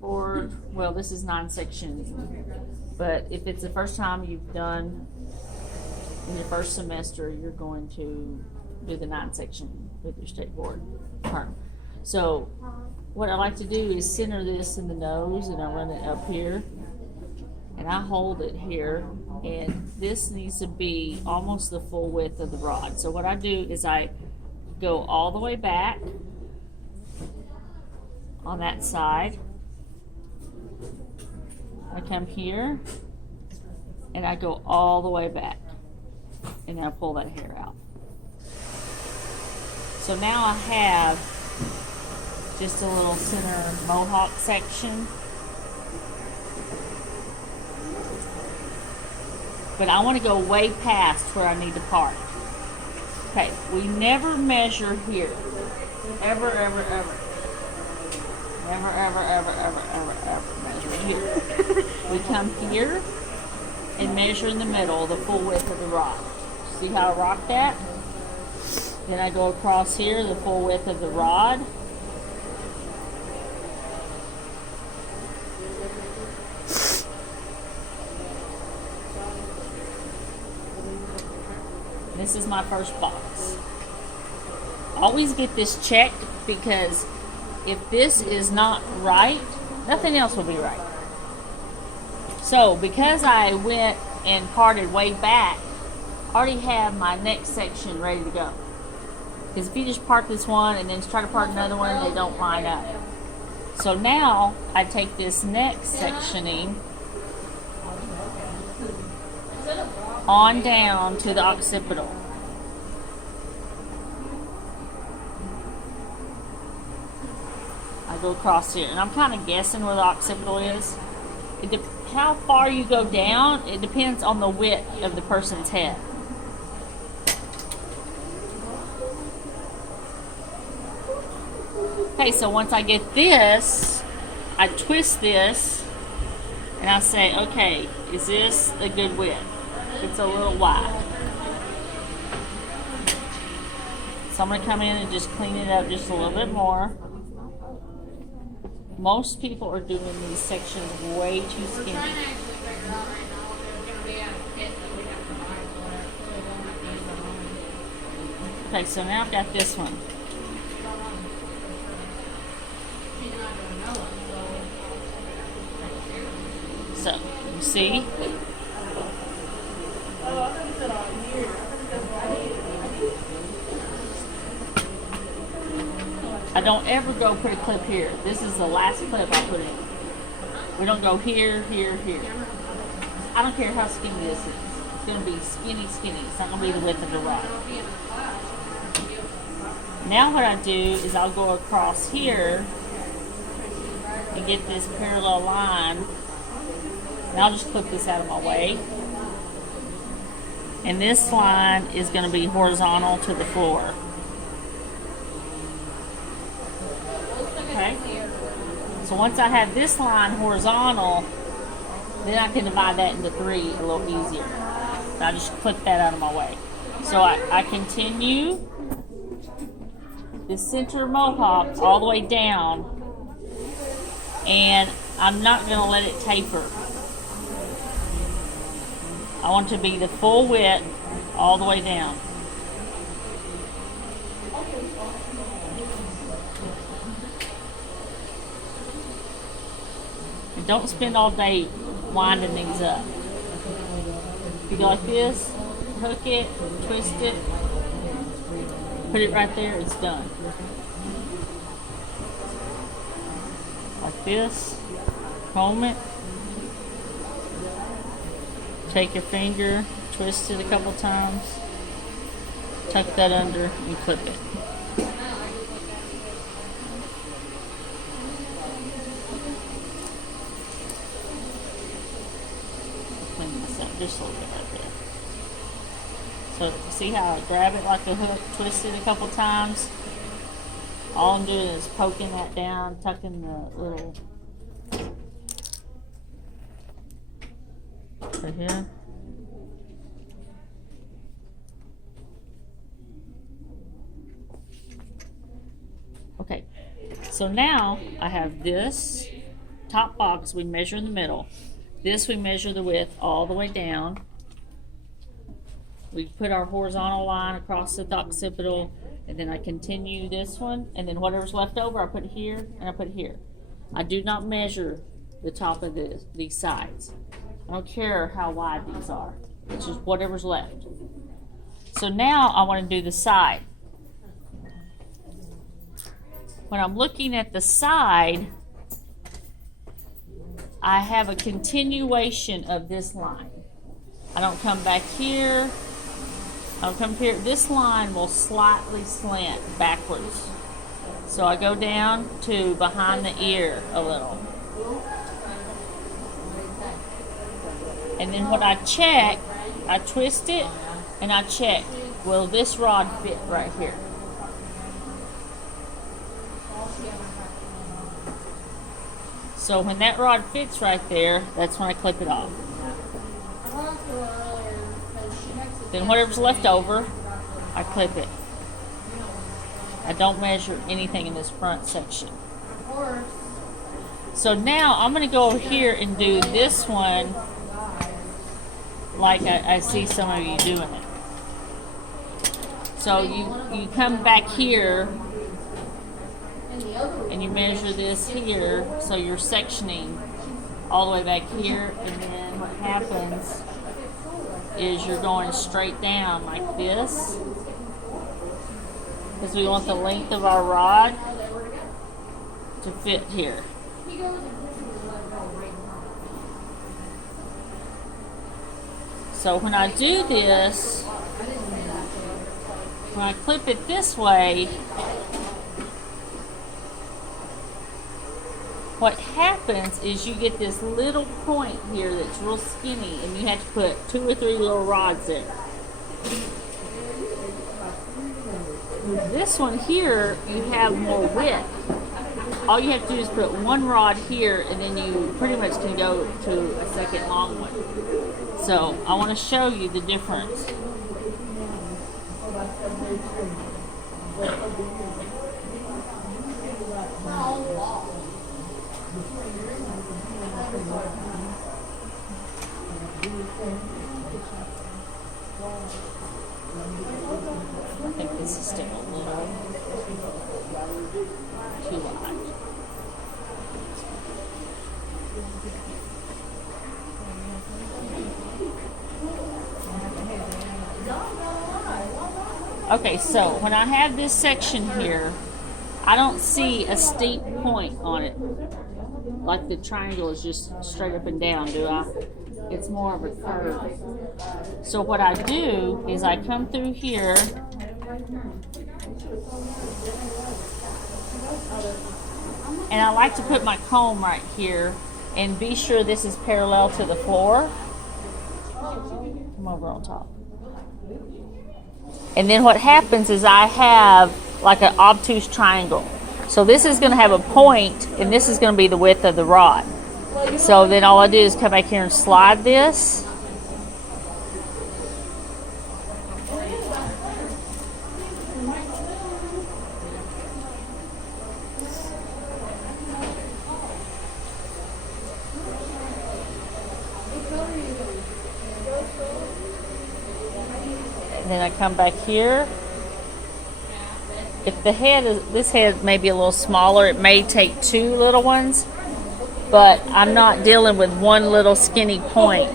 board, well, this is 9-section, but if it's the first time you've done in your first semester, you're going to do the 9-section with your state board perm. So what I like to do is center this in the nose, and I run it up here, and I hold it here, and this needs to be almost the full width of the rod. So what I do is I go all the way back on that side. I come here and I go all the way back, and then I pull that hair out. So now I have just a little center mohawk section, but I want to go way past where I need to part. Okay, we never measure here. Ever, ever, ever. Never, ever, ever, ever, ever, ever measure here. We come here and measure in the middle the full width of the rod. See how I rock that? Then I go across here the full width of the rod. This is my first box. Always get this checked, because if this is not right, nothing else will be right. So because I went and parted way back, I already have my next section ready to go. Because if you just part this one and then try to part another one, they don't line up. So now I take this next sectioning on down to the occipital. I go across here, and I'm kind of guessing where the occipital is. How far you go down, it depends on the width of the person's head. Okay, so once I get this, I twist this, and I say, okay, is this a good width? It's a little wide. So I'm going to come in and just clean it up just a little bit more. Most people are doing these sections way too skinny. Okay, so now I've got this one. So, you see? I don't ever go put a clip here. This is the last clip I put in. We don't go here, here, here. I don't care how skinny this is. It's going to be skinny, skinny. It's not going to be the width of the rod. Now what I do is I'll go across here and get this parallel line. And I'll just clip this out of my way. And this line is going to be horizontal to the floor. Okay? So once I have this line horizontal, then I can divide that into 3 a little easier. And I just clip that out of my way. So I continue this center mohawk all the way down, and I'm not going to let it taper. I want it to be the full width all the way down. And don't spend all day winding these up. If you go like this, hook it, twist it, put it right there, it's done. Like this, comb it. Take your finger, twist it a couple times, tuck that under, and clip it. Clean this up just a little bit right there. So see how I grab it like a hook, twist it a couple times? All I'm doing is poking that down, tucking the little right here. Okay, so now I have this top box, we measure in the middle. This we measure the width all the way down. We put our horizontal line across the occipital, and then I continue this one, and then whatever's left over I put here and I put here. I do not measure the top of these sides. I don't care how wide these are. It's just whatever's left. So now I want to do the side. When I'm looking at the side, I have a continuation of this line. I don't come back here. I'll come here. This line will slightly slant backwards. So I go down to behind the ear a little. And then what I check, I twist it and I check, will this rod fit right here? So when that rod fits right there, that's when I clip it off. Then whatever's left over, I clip it. I don't measure anything in this front section. So now I'm going to go over here and do this one like I see some of you doing it. So you come back here and you measure this here, so you're sectioning all the way back here, and then what happens is you're going straight down like this, because we want the length of our rod to fit here. So when I do this, when I clip it this way, what happens is you get this little point here that's real skinny, and you have to put 2 or 3 little rods there. This one here, you have more width. All you have to do is put 1 rod here, and then you pretty much can go to a second long one. So I want to show you the difference. I think this is still a little too wide. Okay, so when I have this section here, I don't see a steep point on it. Like the triangle is just straight up and down, do I? It's more of a curve. So what I do is I come through here and I like to put my comb right here and be sure this is parallel to the floor. Come over on top. And then what happens is I have like an obtuse triangle. So this is going to have a point, and this is going to be the width of the rod. So then all I do is come back here and slide this. And then I come back here. If the head is, this head may be a little smaller, it may take 2 little ones, but I'm not dealing with 1 little skinny point.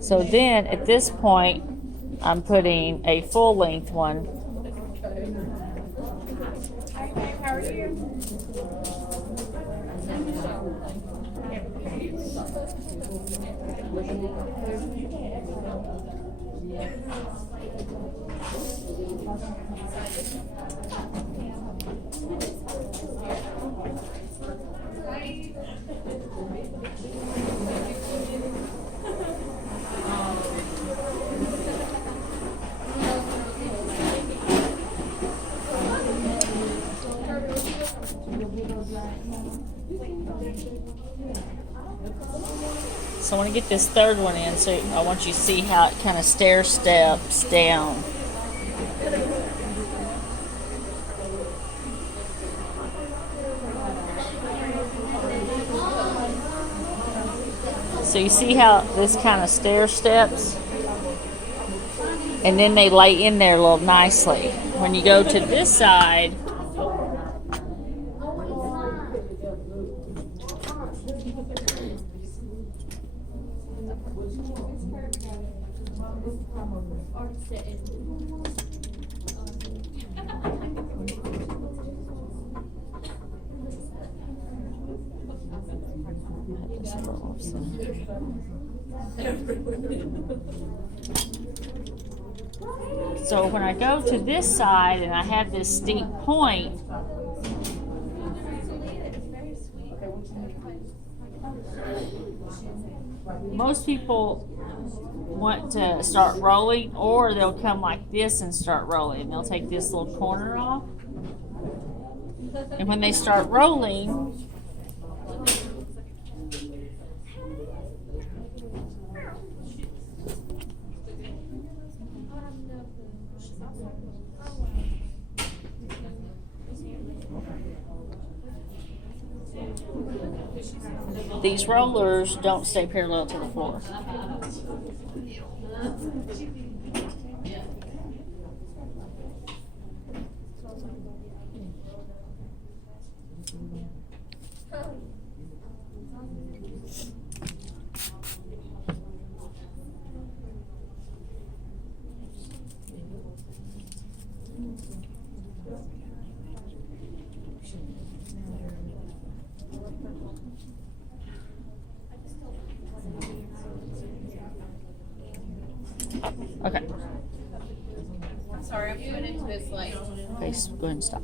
So then at this point, I'm putting a full length one. Hi, babe, how are you? So I want to get this third one in, so I want you to see how it kind of stair steps down. So you see how this kind of stair steps? And then they lay in there a little nicely. When you go to this side, so when I go to this side and I have this steep point, most people want to start rolling, or they'll come like this and start rolling. They'll take this little corner off, and when they start rolling, these rollers don't stay parallel to the floor. Okay. Sorry, I'm going into this like. Okay, so go ahead and stop.